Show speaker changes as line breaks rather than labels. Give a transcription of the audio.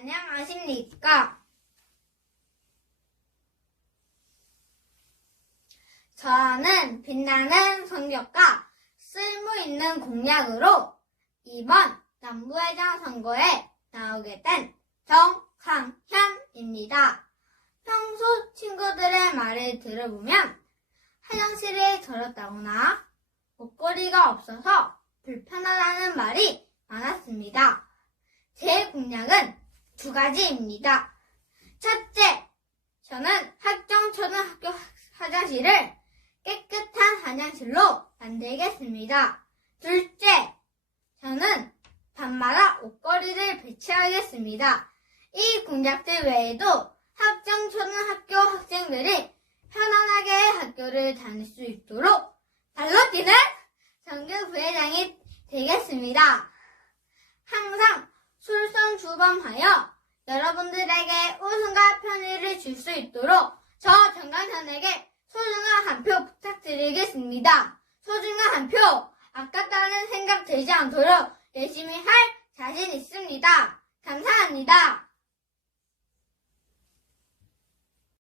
안녕하십니까? 저는 빛나는 성적과 쓸모 있는 공약으로 이번 남부회장 선거에 나오게 된 정상현입니다. 평소 친구들의 말을 들어보면 화장실에 들었다거나 목걸이가 없어서 불편하다는 말이 많았습니다. 제 공약은 두 가지입니다. 첫째, 저는 학정초등학교 화장실을 깨끗한 화장실로 만들겠습니다. 둘째, 저는 밤마다 옷걸이를 배치하겠습니다. 이 공약들 외에도 학정초등학교 학생들이 편안하게 학교를 다닐 수 있도록 발로 뛰는 정규 부회장이 되겠습니다. 항상 솔선수범하여 여러분들에게 웃음과 편의를 줄 수 있도록 저 정강현에게 소중한 한 표 부탁드리겠습니다. 소중한 한 표 아깝다는 생각 들지 않도록 열심히 할 자신 있습니다. 감사합니다.